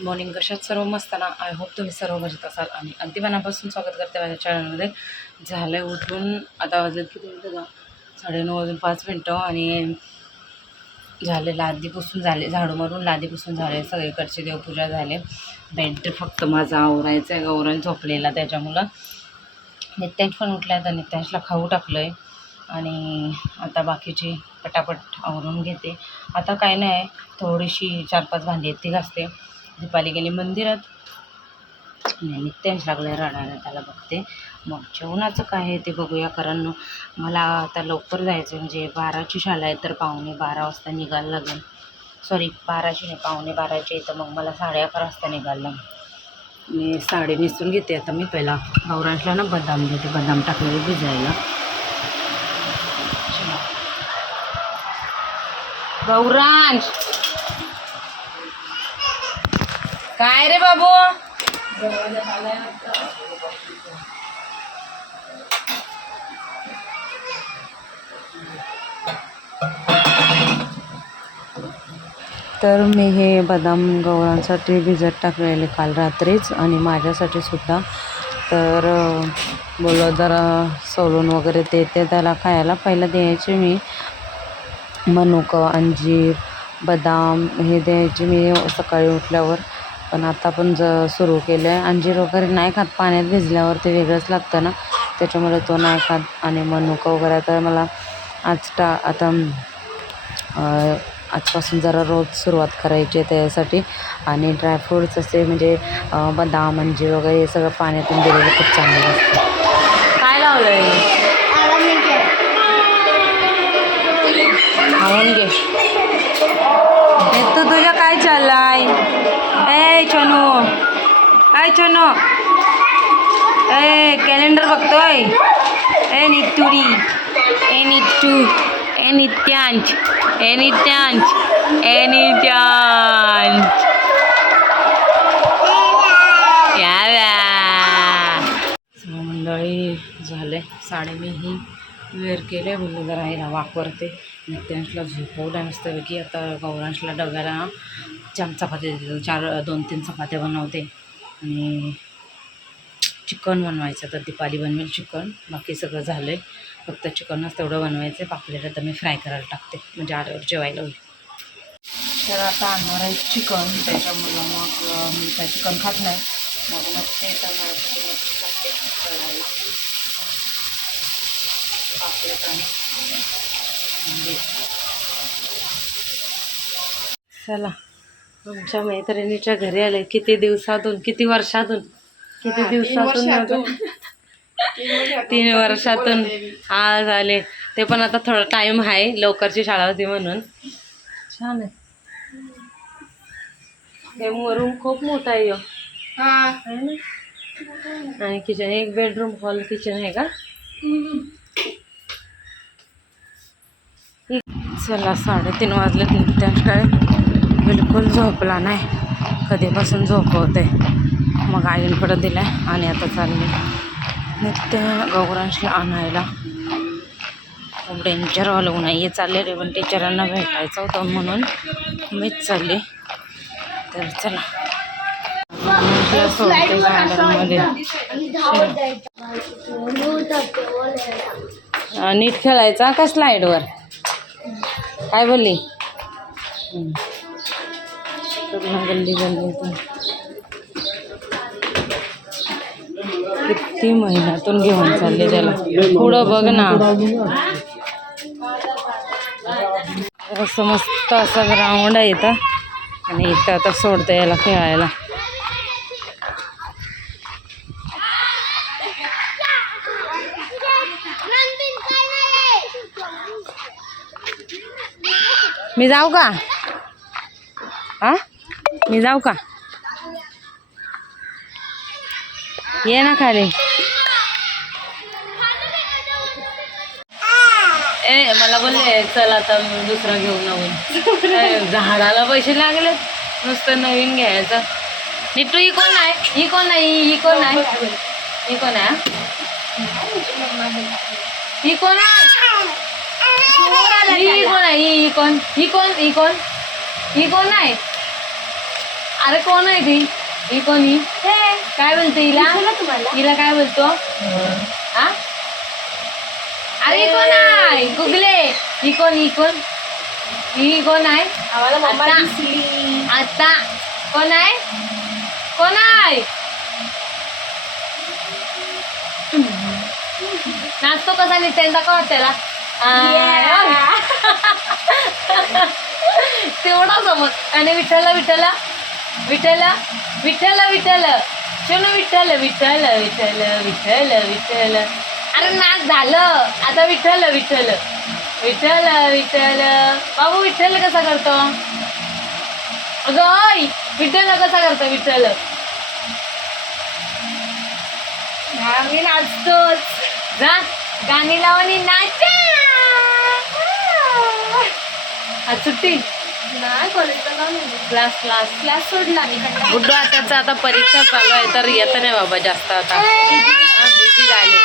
Good morning. कशात सर्व मस्त ना. आय होप तुम्ही सर्व मजेत असाल आणि अगदी मनापासून स्वागत करते माझ्या चॅनलमध्ये. झालं आहे उठून आता वाजलेत किती मिनटं का 9:30 वाजून 5 मिनटं आणि झाले लादी पुसून झाले, झाडू मारून लादी पुसून झाले, सगळीकडची देवपूजा झाले. बेड फक्त माझा आवरायचं आहे. गौरण झोपलेला त्याच्यामुळं. नित्यांश पण उठला आहे तर नित्यांशला खाऊ टाकलं आहे आणि आता बाकीची पटापट आवरून घेते. आता काय नाही, थोडीशी 4-5 भांडी आहेत ती घासते. दीपाली गेली मंदिरात आणि नित्यांश लागलं रडायला, त्याला बघते. मग जेवणाचं काय आहे ते बघूया, कारण मला आता लवकर जायचं आहे. म्हणजे 12ची शाळा आहे तर 11:45 वाजता निघायला लागेल. सॉरी 12ची नाही, 11:45 आहे तर मग मला 11:30 वाजता निघायला लागेल. मी साडी नेसून घेते आता. मी पहिला गौरांशला ना बदाम देते, बदाम टाकलेले भिजायला. गौरांश काय रे बाबू, तर मी हे बदाम गौरांसाठी भिजत टाकलेले काल रात्रीच आणि माझ्यासाठी सुद्धा. तर बोललो जरा सोलून वगैरे देते त्याला खायला. पहिलं द्यायचे मी मनुका, अंजीर, बदाम हे द्यायचे मी सकाळी उठल्यावर. पण आता पण सुरू केलं आहे. अंजीर वगैरे नाही खात, पाण्यात भिजल्यावर ते वेगळंच लागतं ना, त्याच्यामुळे तो नाही खात. आणि मनुका वगैरे तर मला आता आजपासून जरा रोज सुरुवात करायची आहे त्यासाठी. आणि ड्रायफ्रूट्स असे म्हणजे बदाम, अंजीर वगैरे हे सगळं पाण्यातून दिलेलं खूप चांगलं असतं. काय लावलं आहे? खाऊन घे. हे तू तुझं काय चाललाय? ए चनू, काय चनू, ए कॅलेंडर बघतोय? ए नित्तुरी, ए नित्तू, ए नित्यांश, ए नित्यांश, ए नित्यांश. याव्या मंडळी झाले. साडे मीही वेअर केले. बोललो जरा ह्याला वापरते. नित्यांशला झोपवलं मस्तपैकी. आता गौरांशला डब्याला चपात्या देते. 2-3 चपात्या बनवते आणि चिकन बनवायचं. तर दीपाली बनवेल चिकन. बाकी सगळं झालं आहे, फक्त चिकनच तेवढं बनवायचं आहे. पापलेट तर मी फ्राय करायला टाकते, म्हणजे आल्यावर जेवायला होईल. तर आता आणणार आहे चिकन, त्याच्यामुळं मग मी काय चिकन खात नाही. मग ते तळायसाठी मच्छी टाकते तळायला. पापलेट आणि चला तुमच्या मैत्रिणीच्या घरी आले. किती दिवसातून, किती वर्षातून, किती दिवसातून 3 वर्षातून आज आले. ते पण आता थोडा टाईम आहे, लवकरची शाळा होती म्हणून. छान आहे. हे रूम खूप मोठा आहे ना. आणि किचन, 1 बेडरूम हॉल किचन आहे का? चला 3:30 वाजले. नित्यांश काय बिलकुल झोपला नाही, कधीपासून झोपवते. मग आईंकडे दिला आणि आता चालले नित्य गौरांशला आणायला. खूप डेंजरवालं ऊन आहे. चालले रे पण टीचरांना भेटायचं होतं म्हणून मीच चालले. तर चला सोडते गार्डनमध्ये. नीट खेळायचा का स्लाईडवर? काय बोलली? गल्ली किती महिन्यातून घेऊन चालले त्याला. पुढं बघ ना, असं मस्त असा ग्राउंड आहे इथं. आणि इथं आता सोडतं याला खेळायला. मी जाऊ का? हा, मी जाऊ का? ये ना खाली. ए मला बोलले चल आता दुसरा घेऊन नवीन. झाडाला पैसे लागले नुसतं नवीन घ्यायचं. निट्टू ही कोण आहे? ही कोण आहे? ही कोण आहे? ही कोण आहे? ही कोण आहे? ही कोण आहे? ही कोण? ही कोण? ही कोण? ही कोण आहे? अरे कोण आहे ती? ही कोणी? काय बोलते हिला? हिला काय बोलतो? हा? अरे कोण आहे? गुगले. ही कोण? ही कोण? ही कोण आहे? आता कोण आहे? कोण आहे? नाचतो कसा नित्यांचा का त्याला? तेवढा समज. आणि विठ्ठल विठ्ठल विठ्ठल विठ्ठल विठ्ठल शोनू विठ्ठल विठ्ठल विठ्ठल विठ्ठल विठ्ठल. अरे नाच झालं आता. विठ्ठल विठ्ठल विठ्ठल विठ्ठल. बाबू विठ्ठल कसा करतो? अगं विठ्ठल कसा करतो? विठ्ठल आम्ही नाचतोच. जा गाणी लावणी नाचा. आज सुट्टी नाही. कॉलेजला क्लास सोडला. गुड्डू आताचा आता परीक्षा चालू आहे तर येत नाही बाबा जास्त. आता बिझी झाले.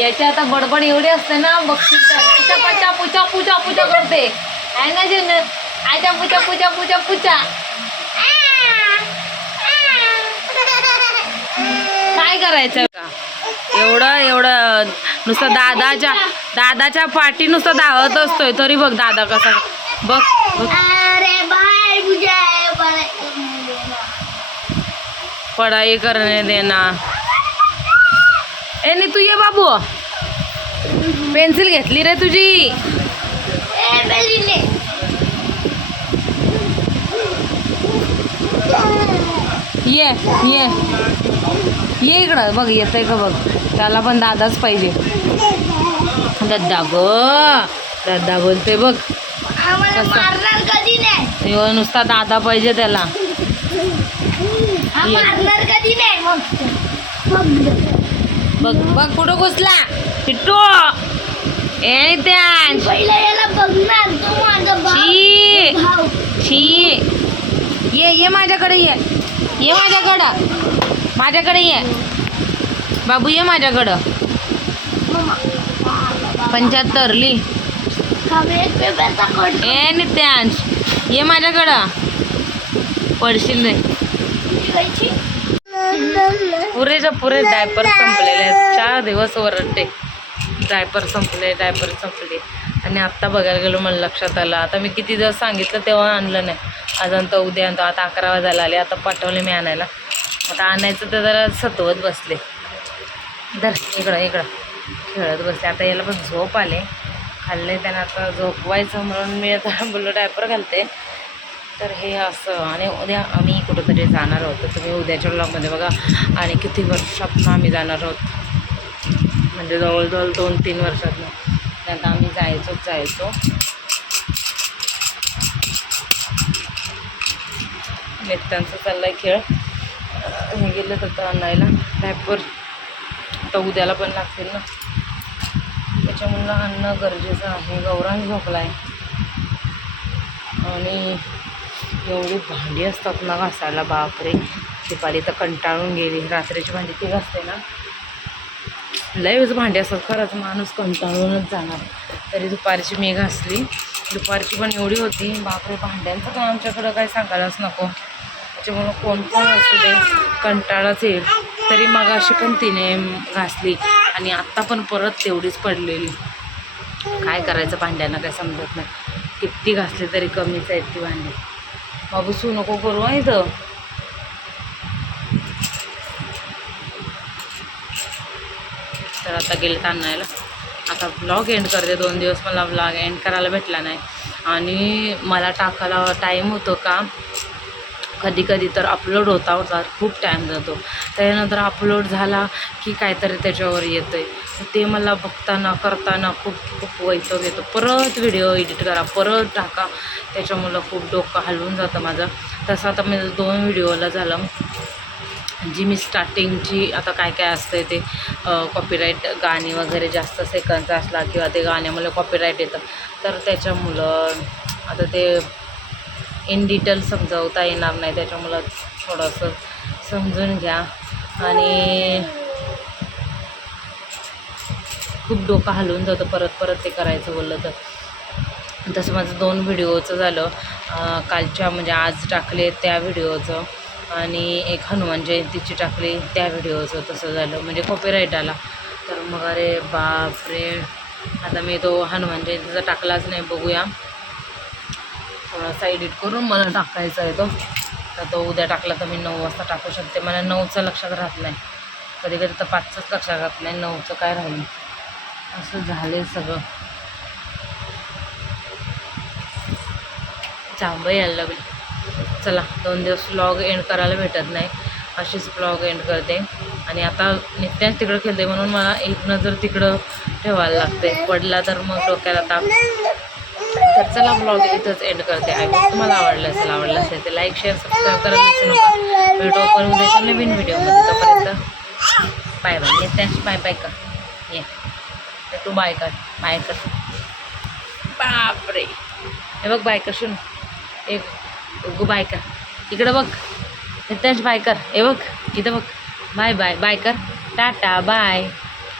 याची आता बडबड एवढी असते ना बघशील तर. पूजा पूजा पूजा पूजा करते आहे ना जेन. आयच्या पूजा पूजा पूजा पूजा. काय करायचं का एवढं नुसतं दादाच्या पाठी नुसतं धावत असतोय तरी बघ दादा कसा. बघ पढ़ाई करने देना. ए नाही तू ये बाबू. पेन्सिल घेतली रे तुझी. ये ये ये इकडं बघ. येतंय का बघ. त्याला पण दादाच पाहिजे. दादा दादा बोलते बघ. नुसता दादा पाहिजे त्याला. बघ बघ कुठं घुसला किट्टू. ए त्या ये माझ्याकडे ये माझ्याकडे ये बाबू. ये माझ्याकडं. 75 ली. ए नित्यांश ये माझ्याकडं. पडशील नाही. पुरेच्या पुरे डायपर संपलेले आहेत. 4 दिवस वरडते. डायपर संपले. आणि आत्ता बघायला गेलो मला लक्षात आलं. आता मी किती दिवस सांगितलं तेव्हा आणलं नाही. आज आणतो उद्या आणतो. आता 11 वाजायला आले. आता पाठवले मी आणायला. आता आणायचं तर जरा सतवत बसले. धर इकडं खेळत बसले. आता याला पण झोप आले. खाल्ले त्यानं. आता झोपवायचं म्हणून मी आता बोललो डायपर घालते. तर हे असं. आणि उद्या आम्ही कुठंतरी जाणार आहोत. तुम्ही उद्याच्या व्लॉगमध्ये बघा. आणि किती वर्षातनं आम्ही जाणार आहोत म्हणजे जवळजवळ 2-3 वर्षातनं. आता आम्ही जायचो. मित्रांचा चाललाय खेळ. हे गेलं तर आणायला डायपर. आता उद्याला पण लागतील ना त्याच्यामुळं आणणं गरजेचं आहे. गौरांग झोपला आहे. आणि एवढी भांडी असतात ना घासायला बापरे. दीपाली तर कंटाळून गेली. रात्रीची भांडी ती घासते ना. लयच भांडी असतात खरंच. माणूस कंटाळूनच जाणार. तरी दुपारची मी घासली. दुपारची पण एवढी होती बापरे. भांड्यांचं काय आमच्याकडं काय सांगायलाच नको. त्याच्यामुळं कोण पण असू दे कंटाळाच येईल. तरी मगाशी पण तिने घासली. आणि आत्ता पण परत तेवढीच पडलेली. काय करायचं भांड्यांना काय समजत नाही. किती घासली तरी कमीच आहेत ती भांडी. बाबू सू नको करू आहे इथं. तर आता गेले आणायला. आता ब्लॉग एंड करते. 2 दिवस मला ब्लॉग एंड करायला भेटला नाही. आणि मला टाकायला टाईम होतो का कधी तर अपलोड होता खूप टाईम जातो. त्यानंतर अपलोड झाला की काहीतरी त्याच्यावर येतं आहे. ते मला बघताना करताना खूप वैताग येतो. परत व्हिडिओ एडिट करा परत टाका. त्याच्यामुळं खूप डोकं हलवून जातं माझं. तसं आता मी 2 व्हिडिओला झालं. जी मी स्टार्टिंगची आता काय असतं ते कॉपीराईट गाणी वगैरे जास्त सेकंदचा असला किंवा ते गाण्यामुळे कॉपीराईट येतं तर त्याच्यामुळं आता ते इन डिटेल समजावता येणार नाही. त्याच्यामुळं थोडंसं समजून घ्या. आणि खूप डोकं हलवून जातं परत ते करायचं बोललं तर. तसं माझं 2 व्हिडिओचं झालं, कालच्या म्हणजे आज टाकले त्या व्हिडिओचं, आणि एक हनुमान जयंतीची टाकली त्या व्हिडिओचं तसं झालं, म्हणजे कॉपीराईट आला. तर मग अरे बापरे, आता मी तो हनुमान जयंतीचा टाकलाच नाही. बघूया, थोडासा एडिट करून मला टाकायचा आहे तो. तर तो उद्या टाकला तर मी 9 वाजता टाकू शकते. मला 9चं लक्षात राहत नाही, कधी कधी तर 5चंच लक्षात राहत नाही, 9चं काय राहील. असं झालं सगळं. जांभं यायला लागली. चला, 2 दिवस व्लॉग एंड करायला भेटत नाही, अशीच व्लॉग एंड करते. आणि आता नित्याच तिकडं खेळते म्हणून मला एक नजर तिकडं ठेवायला लागते, पडला तर मग डोक्याला ताप. तर चला, व्लॉग इथंच एंड करते. आय होप तुम्हाला आवडलं असेल तर लाईक, शेअर, सबस्क्राईब करायला विसरू नका. व्हिडिओ पण उद्याच्या नवीन व्हिडिओमध्ये. तोपर्यंत बाय बाय. नित्याच बाय बाय कर. ये तू बाय कर, बाय कर. बापरे, हे बघ बाय कर शुन. एक बाय कर, इकडं बघ. नित्याच बाय कर, हे बघ इथं बघ. बाय बाय, बाय कर. टाटा बाय,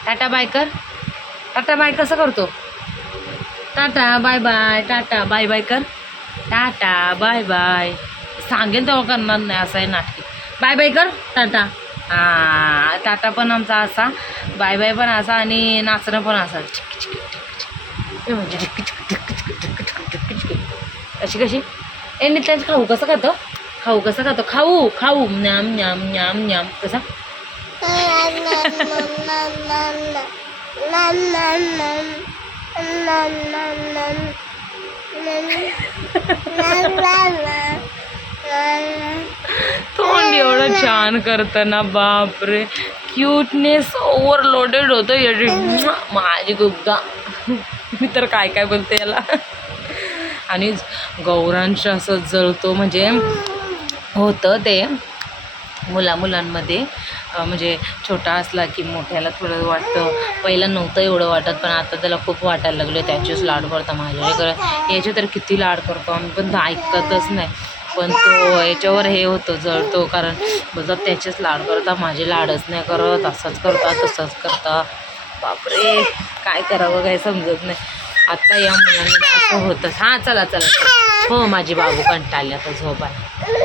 टाटा बाय कर. टाटा बाय कसं करतो? Tata bye bye, tata bye bye कर. Tata bye bye. सांगेल तेव्हा करणार नाही, असं आहे नाटकी. बाय बाय कर, टाटा. हां, टाटा पण आमचा असा, बाय बाय पण असा, आणि नाचणं पण असा. म्हणजे अशी कशी. ए नित्यांश, खाऊ कसं खातो? खाऊ कसं खातो? खाऊ खाऊ न्याम न्याम न्याम न्याम. कसा? तोंड एवढं छान करतं ना, बापरे, क्यूटनेस ओव्हरलोडेड होतं याची. माझी गुप्ता, मी तर काय काय बोलते याला. आणि गौरांश असं जळतो, म्हणजे होतं ते मुलांमध्ये, म्हणजे छोटा असला की मोठ्याला थोडं वाटतं. पहिलं नव्हतं एवढं वाटत, पण आता त्याला खूप वाटायला लागले. त्याचेच लाड करता माझ्या, याचे तर किती लाड करतो आम्ही, पण तो ऐकतच नाही. पण तो याच्यावर हे होतं, जळतो, कारण बोलतात त्याचेच लाड करता, माझे लाडच नाही करत, असंच करता तसंच करता. बापरे, काय करावं काय समजत नाही. आता या मुलांना असं होतं. हां, चला चला चला. हो, माझी बाबू कंटाळली, आता झोप आहे.